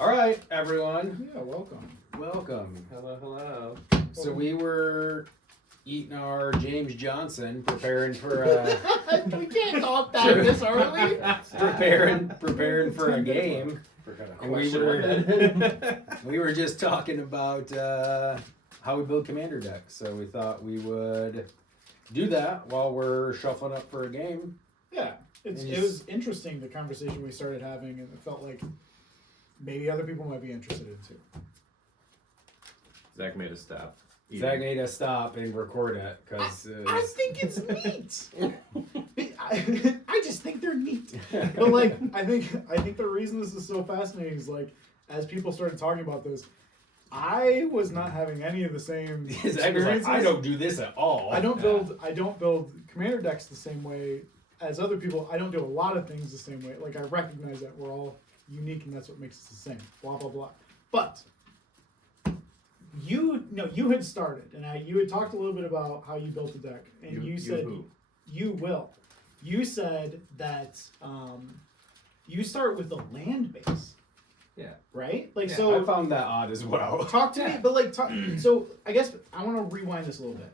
All right, everyone. Yeah, welcome. Welcome. Hello. So we were eating our James Johnson, preparing for We can't talk that this early. preparing for a game. And we were just talking about how we build commander decks. So we thought we would do that while we're shuffling up for a game. Yeah, it was interesting, the conversation we started having, and it felt like maybe other people might be interested in too. Zach made us stop. Zach made us stop and record it because I think it's neat. I just think they're neat. But like, I think the reason this is so fascinating is like, as people started talking about this, I was not having any of the same experiences. I don't do this at all. I don't build commander decks the same way as other people. I don't do a lot of things the same way. Like, I recognize that we're all unique and that's what makes us the same. Blah blah blah. But you had started, and you had talked a little bit about how you built the deck, and you said you will. You said that you start with the land base. Yeah. Right? Like, Yeah, so I found that odd as well. talk to me, but like, so I guess I want to rewind this a little bit.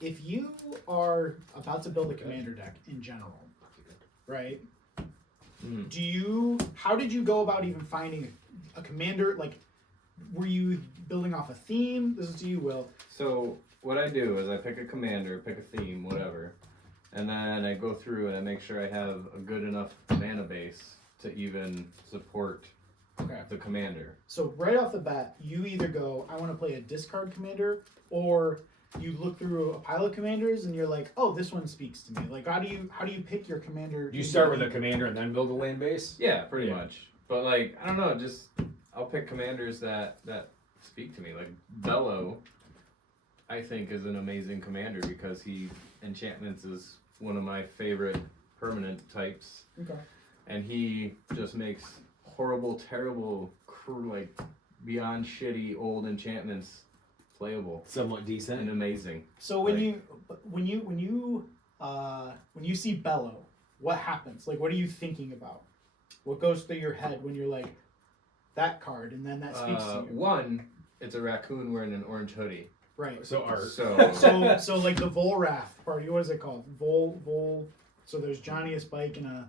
If you are about to build a commander deck in general, right? How did you go about even finding a commander? Like, were you building off a theme? This is to you, Will. So what I do is I pick a commander, pick a theme, whatever, and then I go through and I make sure I have a good enough mana base to even support the commander. So right off the bat, you either go, I want to play a discard commander, or you look through a pile of commanders and you're like, oh, this one speaks to me. Like, how do you pick your commander? You start with a commander and then build a land base? Yeah, pretty much. But like, I don't know, just I'll pick commanders that speak to me. Like Bello, I think, is an amazing commander because enchantments is one of my favorite permanent types. Okay. And he just makes horrible, terrible, like beyond shitty old enchantments playable, Somewhat decent. and amazing. So when you see Bello, what happens? Like, what are you thinking about? What goes through your head when you're like, that card, and then that speaks to you? One, it's a raccoon wearing an orange hoodie. Right. So art. So So like the Volrath party, what is it called? Vol. So there's Johnny, a Spike, and a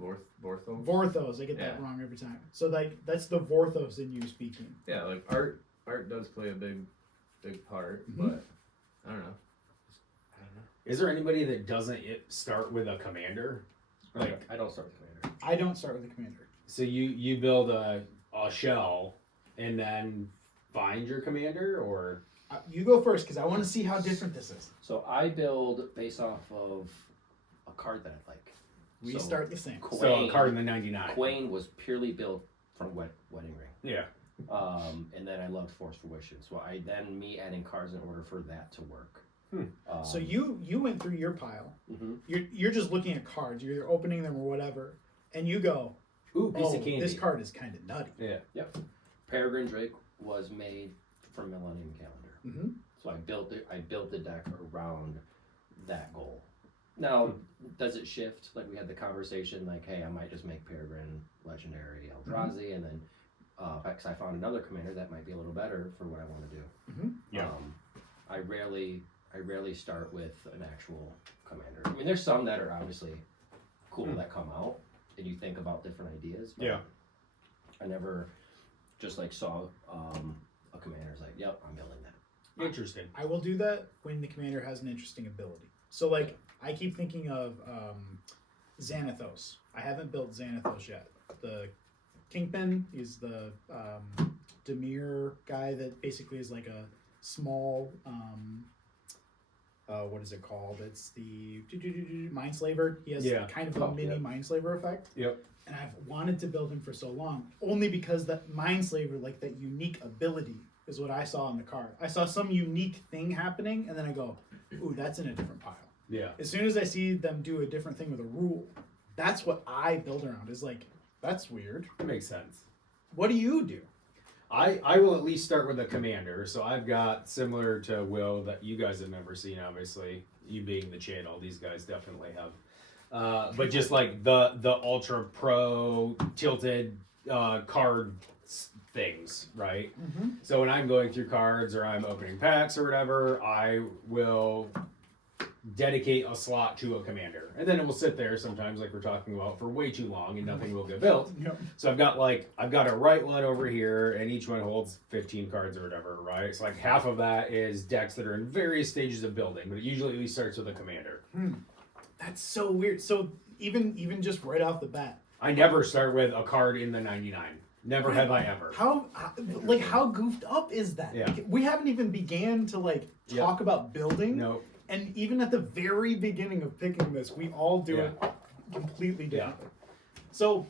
Vorthos. Vorthos. I get that wrong every time. So like that's the Vorthos in you speaking. Yeah, like art does play a big part, but I don't know. Is there anybody that doesn't start with a commander? Like, I don't start with commander. I don't start with the commander. so you build a shell and then find your commander, or You go first because I want to see how different this is. So I build based off of a card that I like. We So start the same. so a card in the 99? Quain was purely built from Wedding Ring. Yeah. And then I loved Force Fruition. So me adding cards in order for that to work. So you went through your pile. Mhm. You're just looking at cards. You're either opening them or whatever, and you go, Ooh, piece "Oh, of candy. this card is kind of nutty." Yeah. Yep. Peregrine Drake was made from Millennium Calendar. Mm-hmm. So I built the deck around that goal. Now, does it shift? Like, we had the conversation, like, hey, I might just make Peregrine Legendary Eldrazi, and then because I found another commander that might be a little better for what I want to do. Mm-hmm. Yeah. I rarely start with an actual commander. I mean, there's some that are obviously cool that come out, and you think about different ideas. But Yeah. I never just like saw a commander's like, yep, I'm building that. Interesting. I will do that when the commander has an interesting ability. So, like, I keep thinking of Xanathos. I haven't built Xanathos yet. The Kingpin is the Demir guy that basically is like a small, what is it called? It's the Mindslaver. He has kind of a mini Mindslaver effect. Yep. And I've wanted to build him for so long, only because that Mindslaver, like that unique ability, is what I saw on the card. I saw some unique thing happening, and then I go, ooh, that's in a different pile. Yeah. As soon as I see them do a different thing with a rule, that's what I build around. Is like, that's weird. That makes sense. What do you do? I will at least start with a commander. So I've got, similar to Will, that you guys have never seen, obviously. You being the channel, these guys definitely have. But just like the ultra pro tilted card things, right? Mm-hmm. So when I'm going through cards or I'm opening packs or whatever, I will dedicate a slot to a commander, and then it will sit there sometimes, like we're talking about, for way too long, and nothing will get built. Yep. So I've got a right one over here, and each one holds 15 cards or whatever, right? So like half of that is decks that are in various stages of building, but it usually at least starts with a commander. That's so weird. So even just right off the bat, I never start with a card in the 99. Never have I ever. how goofed up is that? Yeah. Like, we haven't even began to like talk about building. No. And even at the very beginning of picking this, we all do it completely differently. So,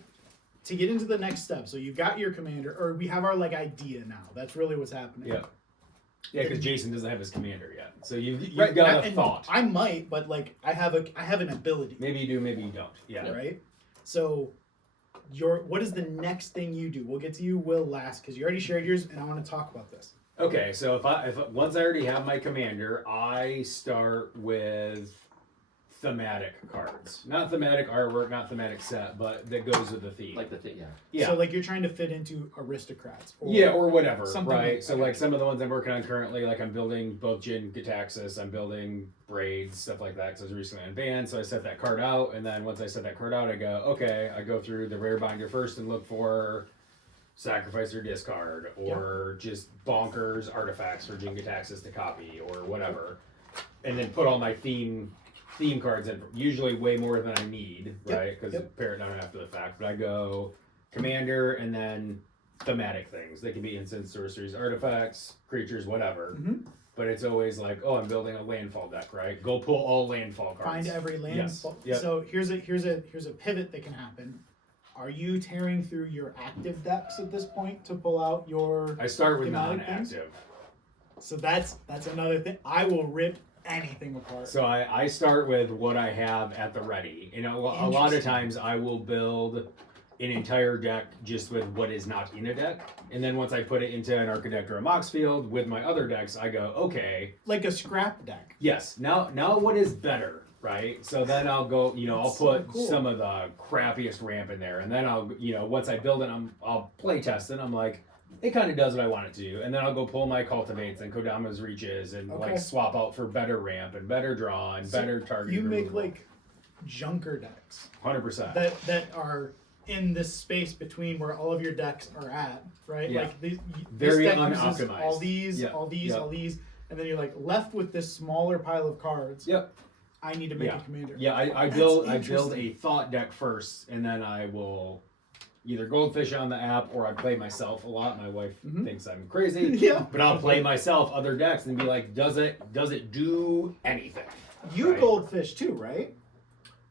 to get into the next step, so you've got your commander, or we have our like idea now. That's really what's happening. Yeah. Yeah, because Jason doesn't have his commander yet. So you've Right, got a and thought. I might, but like I have an ability. Maybe you do, maybe you don't. Yeah. Right. So, what is the next thing you do? We'll get to you, Will, last, because you already shared yours, and I want to talk about this. Okay, so if once I already have my commander, I start with thematic cards. Not thematic artwork, not thematic set, but that goes with the theme. Like the thing, yeah. Yeah. So like you're trying to fit into aristocrats. Or whatever, something right? like So that. like some of the ones I'm working on currently, like I'm building both Jin Gitaxis, I'm building braids, stuff like that, because I was recently unbanned, so I set that card out, and then once I set that card out, I go, okay, I go through the rare binder first and look for sacrifice or discard, or just bonkers artifacts for Jin Gitaxis to copy, or whatever, and then put all my theme cards in, usually way more than I need, right? Because pare it down after the fact. But I go commander and then thematic things. They can be instants, sorceries, artifacts, creatures, whatever. Mm-hmm. But it's always like, oh, I'm building a landfall deck, right? Go pull all landfall cards. Find every land. Yes. Yep. So here's a pivot that can happen. Are you tearing through your active decks at this point to pull out your? I start with thematic things? non-active. So that's another thing. I will rip anything apart. So I start with what I have at the ready. You know, a lot of times I will build an entire deck just with what is not in a deck, and then once I put it into an Architect or a Mox field with my other decks, I go, okay, like a scrap deck. yes, now what is better, right? So then I'll go, I'll That's so put cool. some of the crappiest ramp in there, and then I'll, once I build it, I'll play test it. I'm like, it kind of does what I want it to do, and then I'll go pull my cultivates and Kodama's reaches and like swap out for better ramp and better draw and better target. You make removal. like junker decks 100%. that are in this space between where all of your decks are at, right? Yeah. Like this Very deck uses unoptimized. all these, Yeah. all these, Yep. all these, and then you're like left with this smaller pile of cards. Yep. I need to make Yeah. a commander. Yeah, I That's build interesting. a thought deck first, and then I will either goldfish on the app or I play myself a lot. My wife thinks I'm crazy. Yeah. But I'll play myself other decks and be like, does it do anything? You Right. goldfish too, right?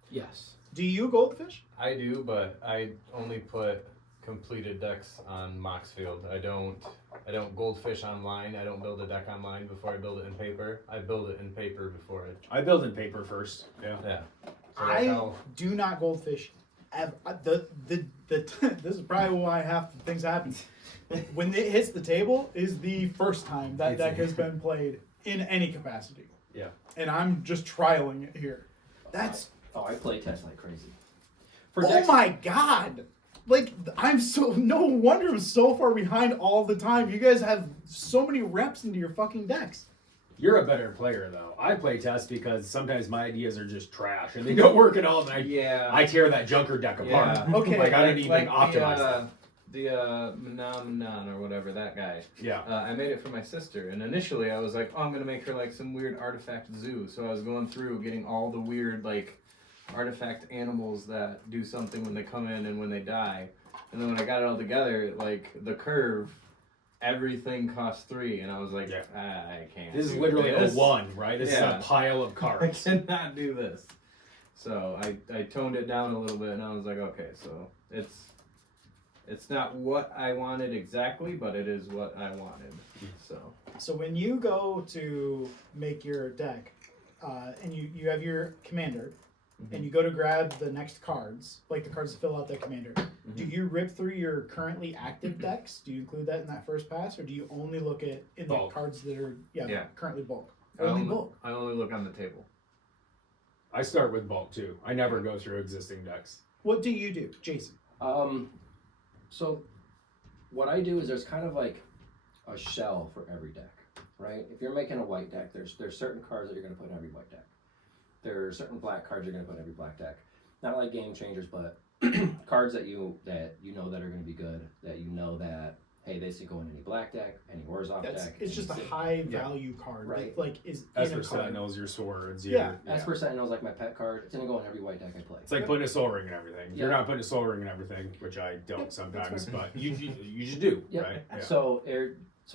Yes. Do you goldfish? I do, but I only put completed decks on Moxfield. I don't goldfish online. I don't build a deck online before I build it in paper. I build it in paper before I build in paper first. Yeah. yeah. So that's I how- do not goldfish. This is probably why half the things happen. When it hits the table is the first time that deck has been played in any capacity. Yeah. And I'm just trialing it here. That's I play test like crazy. oh my god! Like no wonder I'm so far behind all the time. You guys have so many reps into your fucking decks. You're a better player though. I play test because sometimes my ideas are just trash and they don't work at all. And I tear that junker deck apart. Yeah. Okay. Like I didn't even like optimize that. the Manan or whatever, that guy. Yeah. I made it for my sister, and initially I was like, oh, I'm gonna make her like some weird artifact zoo. So I was going through getting all the weird like artifact animals that do something when they come in and when they die. And then when I got it all together, like the curve, everything costs 3, and I was like, I can't. This is do literally this. a 1, right? This is Yeah. a pile of I cards. cannot do this. So I toned it down a little bit, and I was like, okay, so it's not what I wanted exactly, but it is what I wanted. So when you go to make your deck, and you have your commander, and you go to grab the next cards, like the cards to fill out that commander, do you rip through your currently active decks? Do you include that in that first pass, or do you only look at in the Bulk. cards that are Yeah. currently bulk? I Only bulk. only look on the table. I start with bulk too. I never go through existing decks. What do you do, Jason? So what I do is there's kind of like a shell for every deck, right? If you're making a white deck, there's certain cards that you're going to put in every white deck. There are certain black cards you're going to put in every black deck. Not like game changers, but cards that you know that are going to be good, that you know that, hey, they should go in any black deck, any Warzone deck. It's just a high value card, right? That, like is As in for a card. Sentinels, your swords. Yeah. As for Sentinels, like my pet card, it's going to go in every white deck I play. It's like putting a soul ring in everything. Yeah. You're not putting a soul ring in everything, which I don't Yep, sometimes, that's fair. but you just do, Yep. right? Yeah. So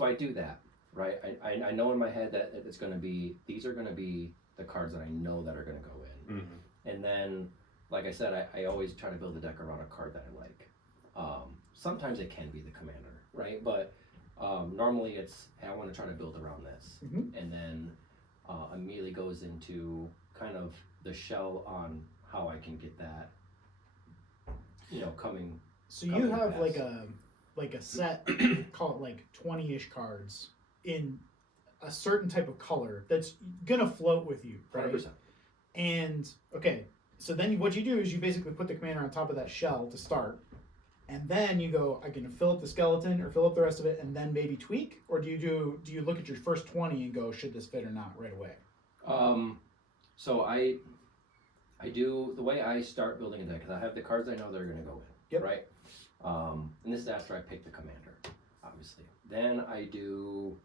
I do that, right? I know in my head that it's going to be, these are going to be the cards that I know that are going to go in. Mhm. And then, like I said, I always try to build a deck around a card that I like. Sometimes it can be the commander, right? But normally it's, hey, I want to try to build around this. Mhm. And then immediately goes into kind of the shell on how I can get that, coming. So you coming have past. like a set, call it like 20-ish cards in a certain type of color that's gonna float with you, right? 100%. And okay, so then what you do is you basically put the commander on top of that shell to start, and then you go, I'm gonna fill up the skeleton or fill up the rest of it, and then maybe tweak, or do you look at your first 20 and go, should this fit or not right away? So I do the way I start building a deck, because I have the cards I know that are going to go in, Yep. right? And this is after I pick the commander, obviously. Then I do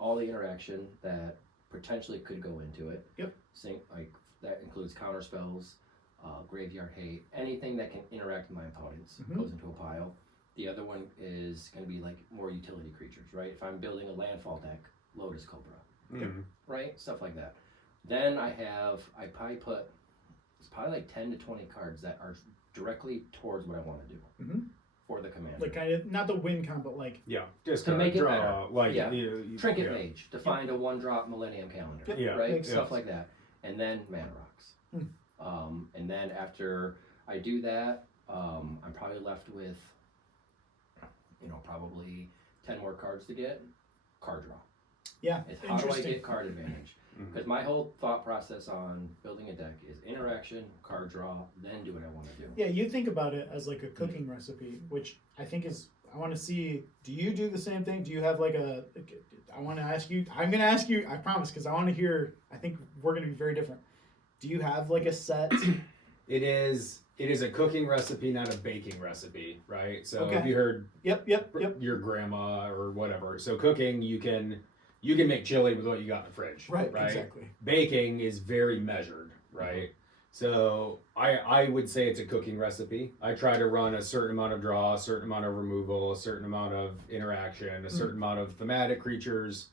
all the interaction that potentially could go into it. Yep. Like that includes counter spells, graveyard hate, anything that can interact with my opponents Mhm. goes into a pile. The other one is going to be like more utility creatures, right? If I'm building a landfall deck, Lotus Cobra, Mhm. right? Stuff like that. Then I probably put, it's probably like 10 to 20 cards that are directly towards what I want to do Mhm. for the commander. Like kind of not the win count, but like Yeah, just To kinda make it draw, better. like Yeah. Trinket yeah. Mage to find a 1-drop Millennium Calendar, Yep. Yeah. right? Makes Stuff sense. like that. And then Mana Rocks. Hmm. And then after I do that, I'm probably left with, probably 10 more cards to get. Card draw. yeah, It's how do I interesting. get card advantage? Mhm. Because my whole thought process on building a deck is interaction, card draw, then do what I want to do. Yeah, you think about it as like a cooking recipe, which I think is. I want to see. Do you do the same thing? Do you have like a? I want to ask you. I'm going to ask you. I promise, because I want to hear. I think we're going to be very different. Do you have like a set? It is a cooking recipe, not a baking recipe, right? So Okay. if you heard Yep. your grandma or whatever, so cooking you can make chili with what you got in the fridge, Right. right? Exactly. Baking is very measured, right? So I would say it's a cooking recipe. I try to run a certain amount of draw, a certain amount of removal, a certain amount of interaction, a certain amount of thematic creatures.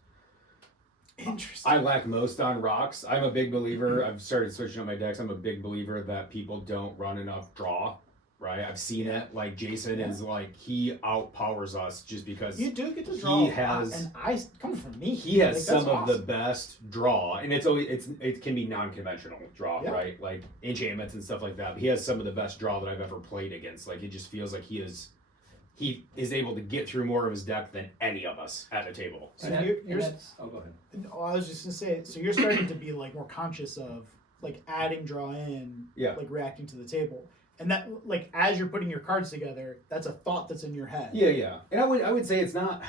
Interesting. I lack most on rocks. I'm a big believer. I've started switching up my decks. I'm a big believer that people don't run enough draw, right? I've seen it. Like Jason is like, he outpowers us just because You do get to draw. he has- and I coming from me. he has like, some that's of the awesome. best draw, and it can be non-conventional draw, Yeah. right? Like enchantments and stuff like that. But he has some of the best draw that I've ever played against. Like it just feels like he is able to get through more of his deck than any of us at the table. So And you're oh, go ahead. Oh, I was just gonna say. So you're starting to be like more conscious of like adding draw in, Yeah. like reacting to the table, and that like as you're putting your cards together, that's a thought that's in your head. Yeah. And I would say it's not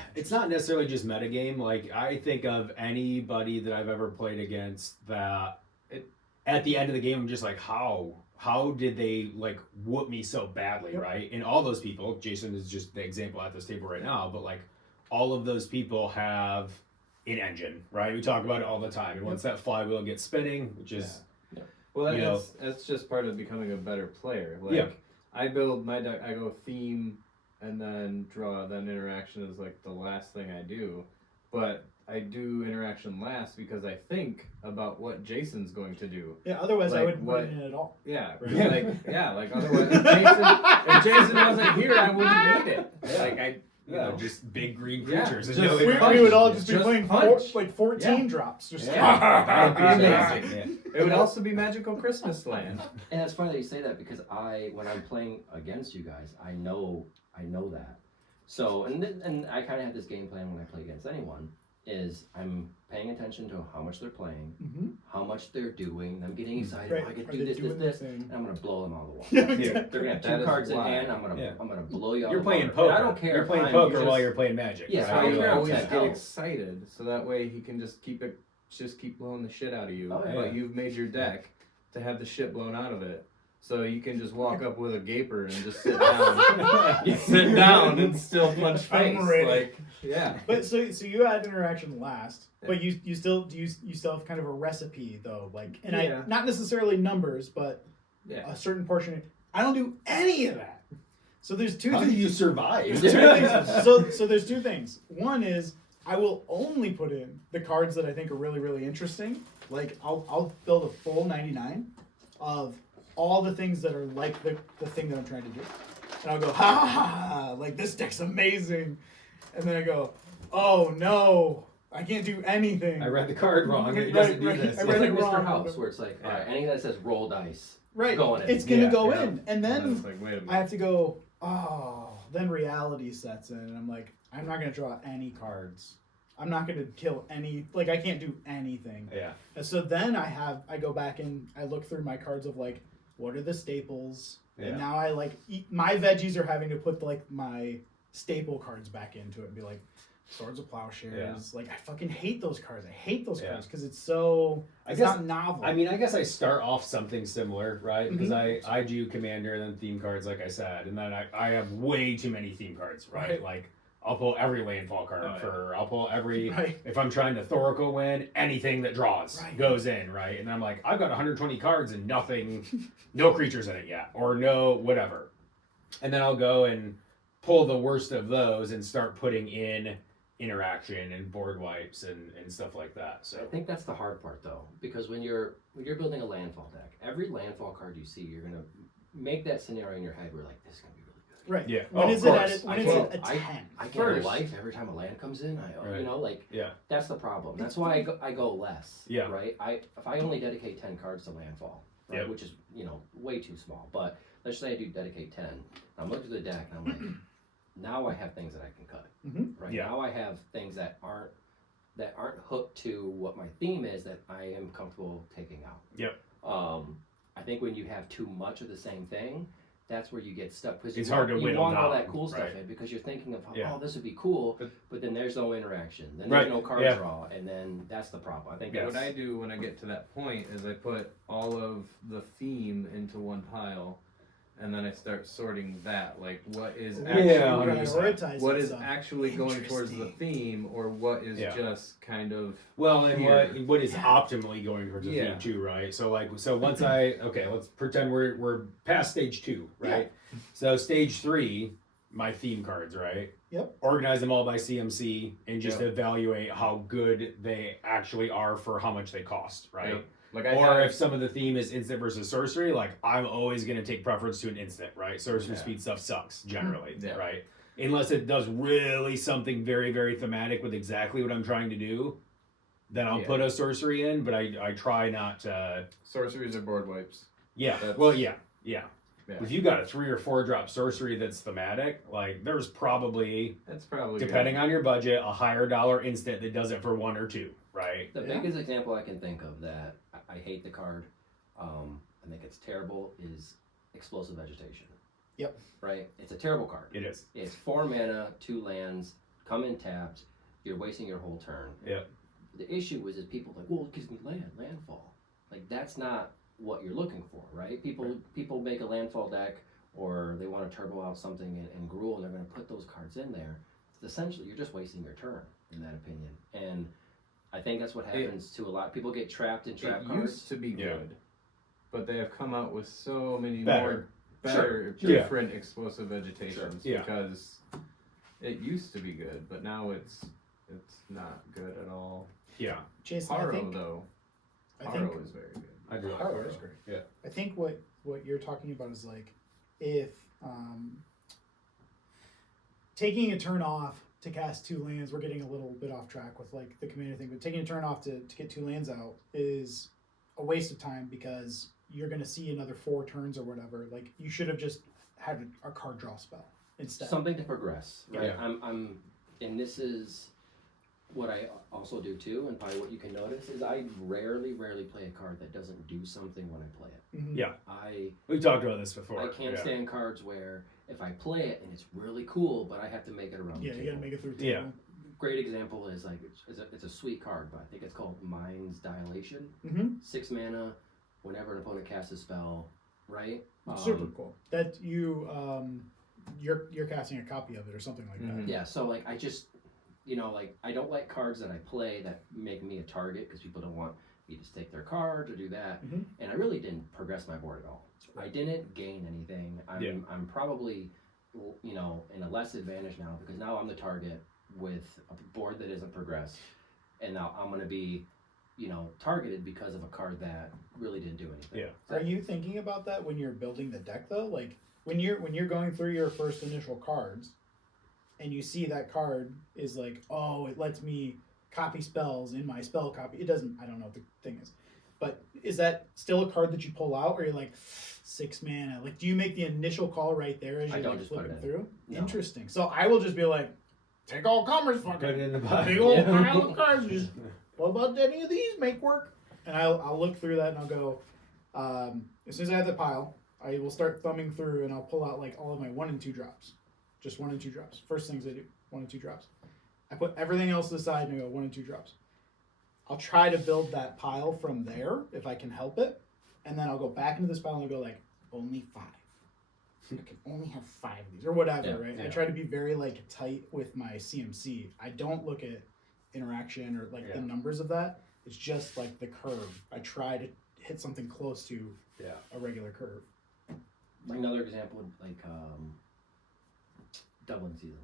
necessarily just metagame. Like I think of anybody that I've ever played against that at the end of the game I'm just like, how did they like whoop me so badly, Yep. right? And all those people, Jason is just the example at this table right now, but like all of those people have an engine, right? We talk about it all the time. And once that flywheel gets spinning, which is Well, You know. that's just part of becoming a better player. Like, Yeah. I build my deck, I go theme, and then draw, then interaction is like the last thing I do. But I do interaction last because I think about what Jason's going to do. Yeah. Otherwise, I Like, wouldn't put what- it in at all. Yeah, Right. like otherwise, if Jason wasn't here, I wouldn't need it. Yeah. Like just big green Yeah, creatures. just and no We punch. would all just be Just playing punch. 14 Yeah. drops. Just That'd be amazing. Yeah. It would also be Magical Christmas Land. And it's funny that you say that because when I'm playing against you guys, I know that. So, and I kind of have this game plan when I play against anyone. is I'm paying attention to how much they're playing, Mm-hmm. how much they're doing. I'm getting excited. Right. Oh, I get Are to they do this, doing this, the thing? and I'm gonna blow them out of the water. Yeah, Yeah. exactly. They're gonna have That 2 is cards in why. hand. I'm gonna blow you out. You're of the playing water. poker. And I don't care. You're playing I'm poker just- while you're playing Magic. Yeah, So I right? don't you care. always Ten. get excited, so that way he can just keep blowing the shit out of you. Oh, yeah. But you've made your deck to have the shit blown out of it, so you can just walk up with a gaper and just sit down. You sit down and still punch face. I'm ready. Like, yeah. But so you had interaction last, but you still have kind of a recipe though, like, and Yeah. I not necessarily numbers, but Yeah. a certain portion. I don't do any of that. So there's two How do things. you survive? There's two things. So there's two things. One is I will only put in the cards that I think are really, really interesting. Like I'll build a full 99 of all the things that are like the thing that I'm trying to do. And I'll go, ha ha ha, like this deck's amazing. And then I go, oh no, I can't do anything. I read the card wrong. It Right, doesn't do right. this. I It's read like it Mr. wrong. House, where it's like, all right, anything that says roll dice, Right. go in it. It's gonna Yeah, go yeah. in. And And then it's like, wait a minute. I have to go, oh, then reality sets in, and I'm like, I'm not gonna draw any cards. I'm not gonna kill any, like, I can't do anything. Yeah. And so then I go back and I look through my cards of like, what are the staples? Yeah. And now I like, my veggies are having to put like my staple cards back into it and be like, Swords of Plowshares. Yeah. Like, I fucking hate those cards. I hate those Yeah. cards because it's so, I it's guess- not novel. I mean, I guess I start off something similar, right? Because Mhm. I do commander and then theme cards, like I said, and then I have way too many theme cards, right? Right. Like I'll pull every landfall card Oh, yeah. I'll pull every Right. if I'm trying to Thorical win, anything that draws Right. goes in, right? And I'm like, I've got 120 cards and nothing, no creatures in it yet, or no whatever. And then I'll go and pull the worst of those and start putting in interaction and board wipes and stuff like that. So I think that's the hard part though, because when you're building a landfall deck, every landfall card you see, you're gonna make that scenario in your head where like, this is gonna be really good. right. Yeah. When Oh, is of it at course. when I is can't- it a 10? I get First. a life every time a land comes in. Right. You know, like yeah. that's the problem. That's why I go less. Yeah. Right. If I only dedicate 10 cards to landfall, right, Yep. which is way too small. But let's say I do dedicate 10. I'm looking through the deck and I'm like, now I have things that I can cut. Mhm. Right. Yeah. Now I have things that aren't hooked to what my theme is that I am comfortable taking out. Yep. I think when you have too much of the same thing, that's where you get stuck because It's hard to you whittle want all down, that cool stuff right. in because you're thinking of Yeah. oh this would be cool, But- but then there's no interaction, then Right, there's no card yeah. draw, and then that's the problem. I think Yes. What I do when I get to that point is I put all of the theme into one pile, and then I start sorting that. Like, what is Yeah, actually Prioritize what that is stuff. actually going towards the Interesting. theme, or what is Yeah. just kind of Well, and Here. what is optimally going towards the Yeah. theme too, right? So once let's pretend we're past stage 2, right? So stage 3, my theme cards, right? Yep. Organize them all by CMC and just Yep. evaluate how good they actually are for how much they cost, right? Yep. Like I Or have, if some of the theme is instant versus sorcery, like I'm always going to take preference to an instant, right? Sorcery Yeah. speed stuff sucks generally, Yeah. right? Unless it does really something very, very thematic with exactly what I'm trying to do, then I'll Yeah. put a sorcery in, but I try not to. sorceries or board wipes. Yeah. That's- Well, yeah. Yeah. If you got a 3 or 4 drop sorcery that's thematic, like there's probably, That's probably depending on your budget, a higher dollar instant that does it for 1 or 2, right? The Yeah. biggest example I can think of that I hate the card, I think it's terrible, is Explosive Vegetation. Yep. Right? It's a terrible card. It is. It's 4 mana, 2 lands, come in tapped, you're wasting your whole turn. Yep. The issue is people like, well, it gives me landfall. Like that's not what you're looking for, right? People make a landfall deck or they want to turbo out something and Gruul, and they're going to put those cards in there. Essentially, you're just wasting your turn, in that opinion. And I think that's what happens to a lot. People get trapped in trap It cards. used to be Yeah. good, but they have come out with so many Better. more better, Sure. Yeah. different explosive vegetations Yeah. because it used to be good, but now it's not good at all. Yeah. Jason, Haro though, I think Haro is very good. I do like Haro Haro. is great. Yeah. I think what you're talking about is like if taking a turn off to cast 2 lands, we're getting a little bit off track with like the commander thing, but taking a turn off to get 2 lands out is a waste of time because you're going to see another 4 turns or whatever. Like you should have just had a card draw spell instead. Something to progress, right? Yeah. And this is what I also do too, and probably what you can notice, is I rarely play a card that doesn't do something when I play it. Mhm. Yeah. I We've talked about this before. I can't stand cards where if I play it and it's really cool, but I have to make it around Yeah, the you table. gotta make it through. Yeah. Table. Great example is like it's a sweet card, but I think it's called Mind's Dilation. Mm-hmm. 6 mana. Whenever an opponent casts a spell, right? Super cool. That you're casting a copy of it or something like that. Yeah. So like I just, like I don't like cards that I play that make me a target because people don't want me to stake their cards or do that. Mhm. And I really didn't progress my board at all. I didn't gain anything. I'm probably, in a less advantage now because now I'm the target with a board that isn't progressed, and now I'm gonna be, targeted because of a card that really didn't do anything. Yeah. Are you thinking about that when you're building the deck though? Like when you're going through your first initial cards, and you see that card is like, oh, it lets me copy spells in my spell copy. It doesn't. I don't know what the thing is, but is that still a card that you pull out, or you're like 6 mana? Like, do you make the initial call right there as I you don't like just flip put it it through? No. Interesting. So I will just be like, take all comers, fucking Put it in the pile. big old Yeah. pile of cards. Just, what about any of these make work? And I'll look through that and I'll go. As soon as I have the pile, I will start thumbing through and I'll pull out like all of my 1 and 2 drops, just 1 and 2 drops. First things I do, 1 and 2 drops. I put everything else aside and I go 1 and 2 drops. I'll try to build that pile from there if I can help it, and then I'll go back into this pile and I'll go like only 5. I can only have 5 of these or whatever, Yeah, right? I yeah. try to be very like tight with my CMC. I don't look at interaction or like the Yeah. numbers of that. It's just like the curve. I try to hit something close to Yeah. a regular curve. Another example would like Dublin Season.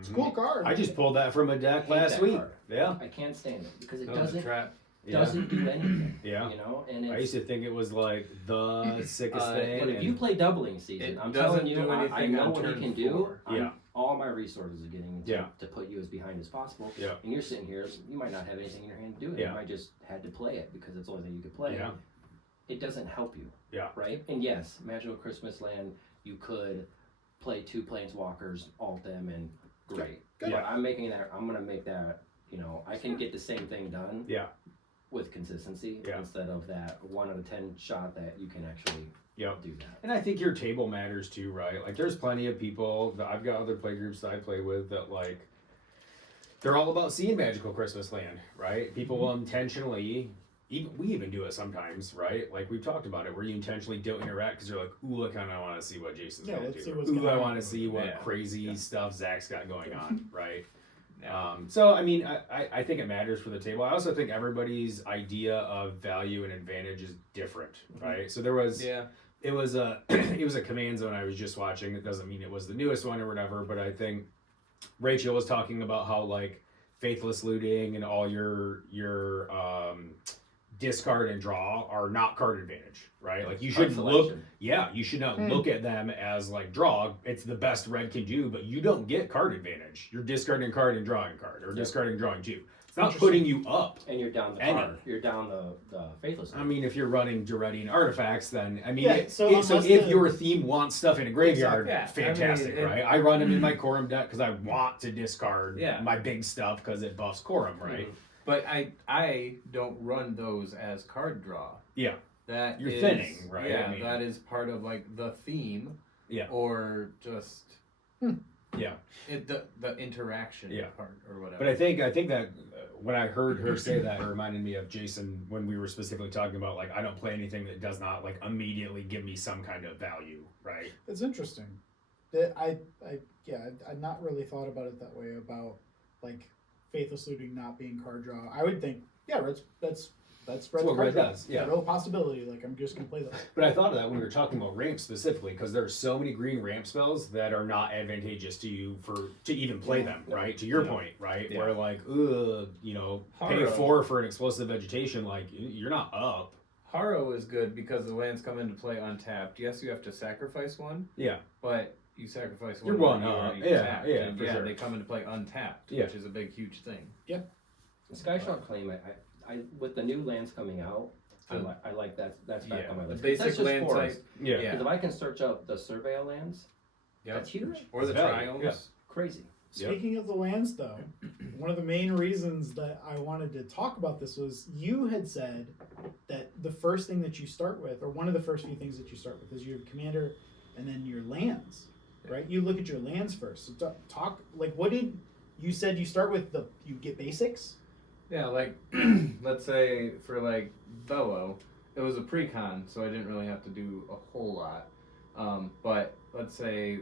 It's a cool card. I just pulled that from a deck Hate last that week. card. Yeah. I can't stand it because it That was a doesn't trap. doesn't do anything. Yeah. And I it's used to think it was like the sickest thing. but if you and- play doubling season, It I'm doesn't telling you, do I anything know on what he turn can do. 4. Yeah. All my resources are getting into Yeah. to put you as behind as possible. Yeah. And you're sitting here, you might not have anything in your hand to do it. Yeah. You might just had to play it because it's the only thing you could play. Yeah. It doesn't help you. Yeah. Right? And yes, Magical Christmas Land, you could play 2 planeswalkers, alt them, and great. Good. But I'm gonna make that, I can get the same thing done Yeah. with consistency Yeah. instead of that 1 out of 10 shot that you can actually Yep. do that. And I think your table matters too, right? Like, there's plenty of people that I've got other play groups that I play with that like they're all about seeing Magical Christmas Land, right? People will intentionally, we even do it sometimes, right? Like we've talked about it, where you intentionally don't interact because you're like, ooh, I kind of want to see what Jason's Yeah, gonna let's do. see what's Ooh, gonna I want happen. to see what Yeah. crazy stuff Zach's got going on, right? Yeah. So I mean, I think it matters for the table. I also think everybody's idea of value and advantage is different, right? So there was, Yeah. it was a it was a command zone I was just watching. It doesn't mean it was the newest one or whatever, but I think Rachel was talking about how like faithless looting and all your discard and draw are not card advantage, right? Like you Card should look, selection. yeah, you should not look at them as like draw. It's the best red can do, but you don't get card advantage. You're discarding card and drawing card, or discarding drawing 2. It's not putting you up. And you're down the Any. card. You're down the faithless. I mean, if you're running Duretti artifacts, then I mean, Yeah, so so unless if the- your theme wants stuff in a graveyard, Exactly. Yeah, I fantastic, mean, right? I run them in my quorum deck because I want to discard Yeah. my big stuff because it buffs quorum, right? But I don't run those as card draw. Yeah, That You're is- thinning, right? Yeah, I mean- that is part of like the theme. Yeah. Or just yeah. the interaction Yeah. part or whatever. But I think that when I heard her say that, it reminded me of Jason when we were specifically talking about like I don't play anything that does not like immediately give me some kind of value, right? It's interesting. I've not really thought about it that way about like faithless looting not being card draw. I would think, yeah, that's red's what card red draw. does, yeah. A real possibility. Like I'm just gonna play those. But I thought of that when we were talking about ramp specifically, because there are so many green ramp spells that are not advantageous to you to even play them, right? To your point, right? Yeah. Where like, pay Haro. 4 for an explosive vegetation, like you're not up. Haro is good because the lands come into play untapped. Yes, you have to sacrifice one, Yeah, but you sacrifice You're one one when you up. already Yeah, tapped. yeah, And for yeah, sure. they come into play untapped, Yeah. which is a big, huge thing. Skyshot Claim, I with the new lands coming out, I like that's back Yeah, on my the list. basic That's just land forest. type. yeah, Yeah. Because if I can search up the Surveil lands, Yep. that's huge. Or the Value, triomes. yeah. Crazy. Speaking of the lands, though, one of the main reasons that I wanted to talk about this was you had said that the first thing that you start with, or one of the first few things that you start with, is your commander and then your lands, right? You look at your lands first. So talk, like, what did you said you start with you get basics? Yeah, like, let's say for like Bellow, it was a pre-con, so I didn't really have to do a whole lot. But let's say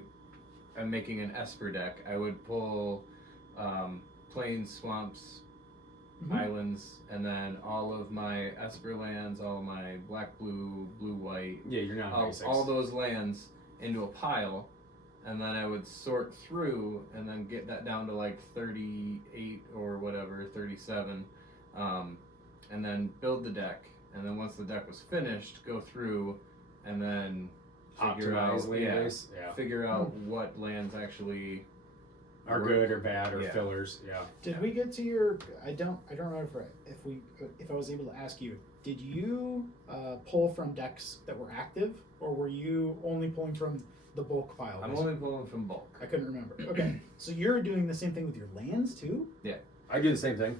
I'm making an Esper deck, I would pull plains, swamps, islands, and then all of my Esper lands, all my black, blue, blue, white. Yeah, you're not all those lands into a pile, and then I would sort through and then get that down to like 38 or whatever, 37, and then build the deck. And then once the deck was finished, go through and then figure out, figure out what lands actually are good or bad or fillers. Yeah. Did we get to your? I don't remember if I was able to ask you. Did you pull from decks that were active, or were you only pulling from the bulk pile? I'm only pulling from bulk. I couldn't remember. Okay, so you're doing the same thing with your lands too? Yeah, I do the same thing.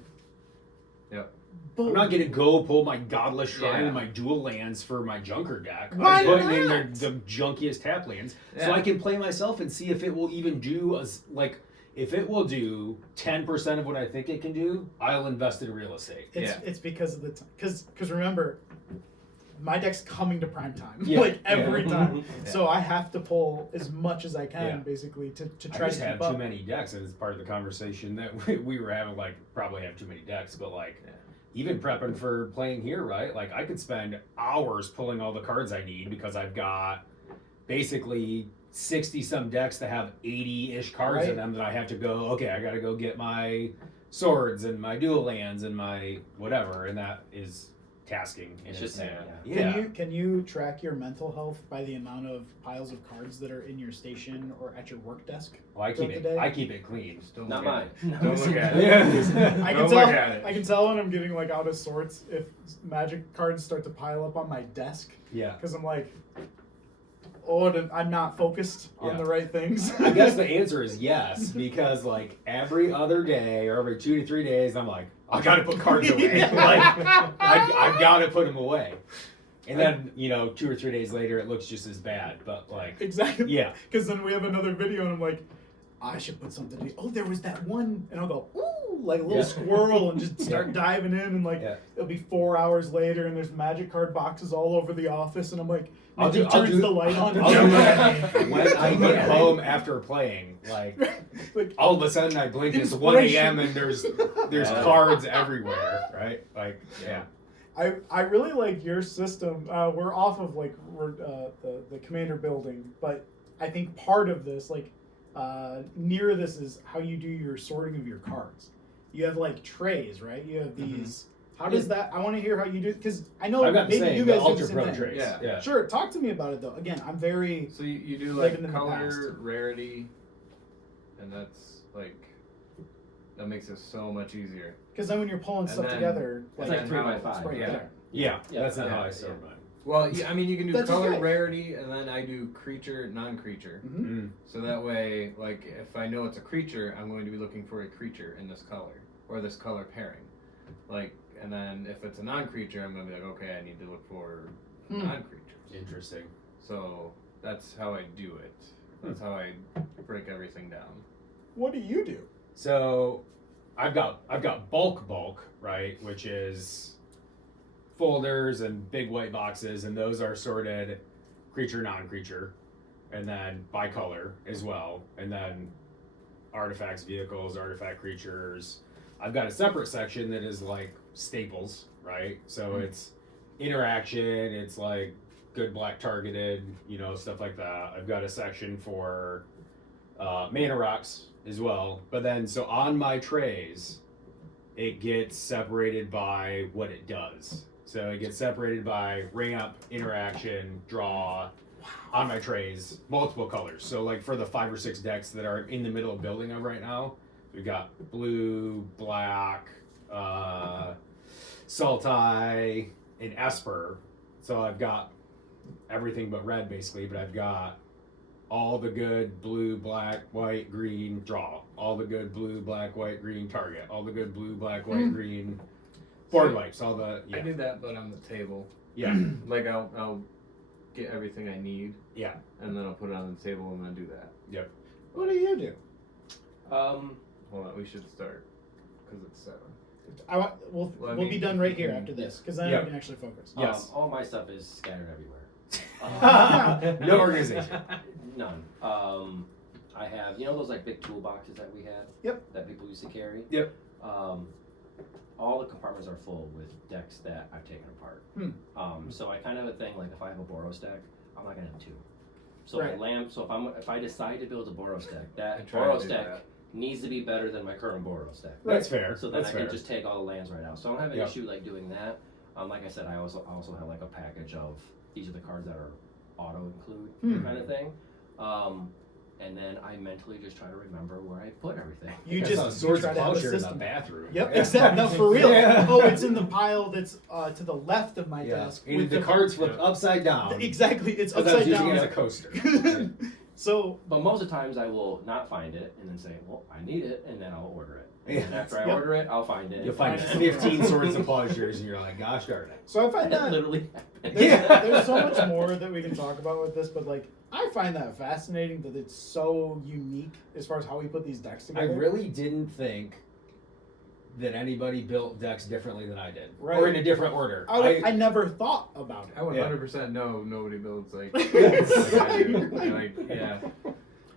Yep. But I'm not gonna go pull my Godless Shrine and my dual lands for my Junker deck. I'm putting in the junkiest tap lands, so I can play myself and see if it will even do if it will do 10% of what I think it can do. I'll invest in real estate. It's because of the time. Because remember, my deck's coming to prime time like every time. So I have to pull as much as I can basically to try I just to keep have up. too many decks, and it's part of the conversation that we were having. Like, probably have too many decks, but like. Even prepping for playing here, right? Like, I could spend hours pulling all the cards I need because I've got basically 60-some decks that have 80-ish cards in them that I have to go, okay, I got to go get my swords and my dual lands and my whatever, and that is tasking. It's just Can you track your mental health by the amount of piles of cards that are in your station or at your work desk? Well, I keep it clean. Not mine. Don't look at it. I can tell when I'm getting like out of sorts if Magic cards start to pile up on my desk. Yeah. Because I'm like, I'm not focused on the right things. I guess the answer is yes, because like every other day or every 2 to 3 days, I'm like, I gotta put cards away. I gotta put them away. And then, 2 or 3 days later, it looks just as bad. But like, exactly. Yeah. Because then we have another video, and I'm like, I should put something. Oh, there was that one, and I'll go, ooh, like a little squirrel, and just start diving in, and like it'll be 4 hours later, and there's Magic card boxes all over the office, and I'm like, turns the light on. When I get home after playing, like all of a sudden I blink, it's 1 a.m. and there's cards everywhere, right? Like, yeah. I really like your system. We're off of the commander building, but I think part of this, near this, is how you do your sorting of your cards. You have like trays, right? You have these. How does that? I want to hear how you do, because I know maybe you guys do the same thing. Trays. Yeah. Sure. Talk to me about it though. Again, I'm very. So you do like color, rarity, and that's like that makes it so much easier. Because then when you're pulling stuff together, it's like 3 by 5. Yeah. That's not how I sort mine. Well, I mean, you can do color, rarity, and then I do creature, non-creature. Mm-hmm. So that way, like, if I know it's a creature, I'm going to be looking for a creature in this color or this color pairing. Like, and then if it's a non-creature, I'm going to be like, okay, I need to look for non-creatures. Interesting. So that's how I do it. That's how I break everything down. What do you do? So, I've got bulk, right, which is folders and big white boxes, and those are sorted creature, non-creature, and then by color as well, and then artifacts, vehicles, artifact creatures. I've got a separate section that is like staples, right? So it's interaction, it's like good black targeted, stuff like that. I've got a section for mana rocks as well, but then so on my trays, it gets separated by what it does. So it gets separated by ramp, interaction, draw, on my trays, multiple colors. So like for the 5 or 6 decks that are in the middle of building of right now, we've got blue, black, Sultai, and Esper. So I've got everything but red basically, but I've got all the good blue, black, white, green, draw. All the good blue, black, white, green, target. All the good blue, black, white, green, board wipes. All the I do that, but on the table. yeah, Like I'll get everything I need, yeah, and then I'll put it on the table and then do that. yep. What do you do? Hold on, we should start because it's 7. We'll Well, I be mean, done right here after this, because then Yeah. we can actually focus. Yes. All my stuff is scattered everywhere. No organization. None. I have, those like big toolboxes that we had. Yep. That people used to carry. Yep. All the compartments are full with decks that I've taken apart. So I kind of have a thing like if I have a Boros deck, I'm not gonna have 2. So Right. if I decide to build a Boros deck, I that try to Boros do deck that. needs to be better than my current Boros deck. That's fair. So then That's I fair. can just take all the lands right out. So I don't have an Yep. issue like doing that. Like I said, I also have like a package of these are the cards that are auto include kind of thing. And then I mentally just try to remember where I put everything. You Got just some Swords try of to have a Plowshare in the system. bathroom. Yep, exactly. No, for real. Yeah. Oh, it's in the pile that's to the left of my Yeah. desk. And with the cards flipped upside down. Exactly, it's Because I was upside using down. it as a coaster. So But most of the times I will not find it and then say, well, I need it, and then I'll order it. And then Yeah. after I Yep. order it, I'll find it. You'll find Find 15 Swords of Plowshares and you're like, gosh darn it. I find That that literally there's so much more that we can talk about with this, but like I find that fascinating that it's so unique as far as how we put these decks I together. really didn't think that anybody built decks differently than I did. Right. Or in a different order. I never thought about I it. 100% know nobody builds like, Yes. like I do. Like, yeah.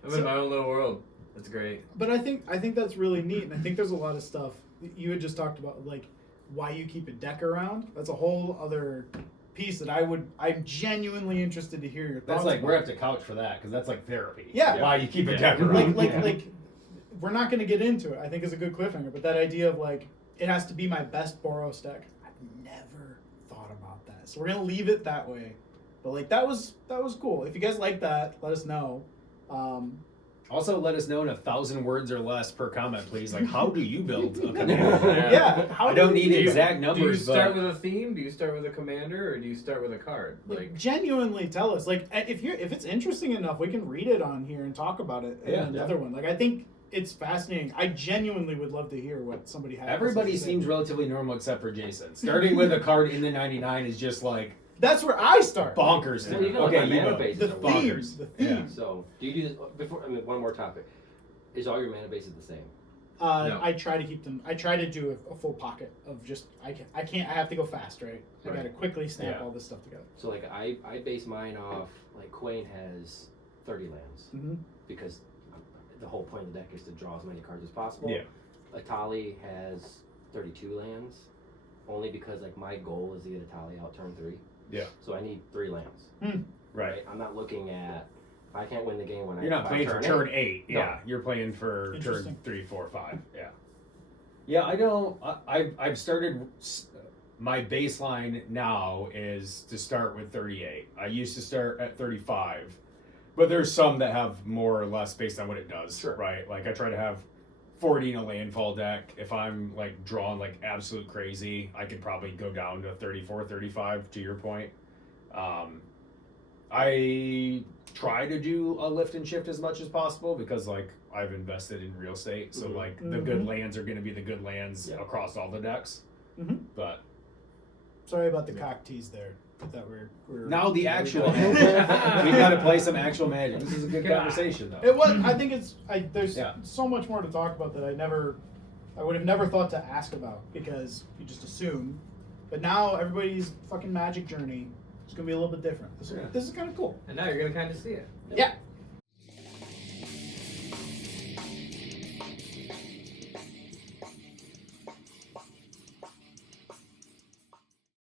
I'm in my own little world. That's great. But I think that's really neat, and I think there's a lot of stuff you had just talked about, like why you keep a deck around. That's a whole other piece that I'm genuinely interested to hear your thoughts. That's like, about. we're have to couch for that, because that's like therapy. Yeah. Why you keep a Yeah. deck around. like we're not going to get into it. I think is a good cliffhanger, but that idea of like it has to be my best Boros deck. I've never thought about that, so we're gonna leave it that way. But like that was cool. If you guys like that, let us know. Also, let us know in 1,000 words or less per comment, please. Like, how do you build a commander? Yeah, how I don't need Do you- exact Do you numbers, start but with a theme? Do you start with a commander, or do you start with a card? Like genuinely tell us. Like if it's interesting enough, we can read it on here and talk about it. Yeah. in another one. Like I think it's fascinating. I genuinely would love to hear what somebody has. everybody to say. seems relatively normal except for Jason. Starting with a card in the 99 is just like That's where I start. bonkers to Well, me. you know, like Okay, my you mana go. base The is theme. bonkers. The theme. Yeah. So do you do this before? I mean, one more topic. Is all your mana bases the same? No. I try to keep them. I try to do a full pocket of just. I can't. I have to go fast, right? I Right. got to quickly snap Yeah. all this stuff together. So like I base mine off like Quain has 30 lands Mm-hmm. because the whole point of the deck is to draw as many cards as possible. Yeah. Atali has 32 lands, only because like my goal is to get Atali out turn 3. Yeah. So I need 3 lands. Right. I'm not looking at. I can't win the game when You're not by playing for turn 8. No. Yeah. You're playing for Interesting. turn 3, 4, 5. Yeah. Yeah, I don't. I've started. My baseline now is to start with 38. I used to start at 35, but there's some that have more or less based on what it does. Sure. Right. Like I try to have 40 in a landfall deck. If I'm like drawing like absolute crazy, I could probably go down to 34, 35 to your point. I try to do a lift and shift as much as possible because like I've invested in real estate. So like the good lands are going to be the good lands Yeah. across all the decks. Mhm. But Sorry about the cock tease there. That we're now the actual magic. We got to play some actual magic. This is a good conversation though. It was. I think there's Yeah. so much more to talk about that I would have never thought to ask about because you just assume. But now everybody's fucking magic journey is gonna be a little bit different. This is kind of cool. And now you're gonna kind of see it. Yeah,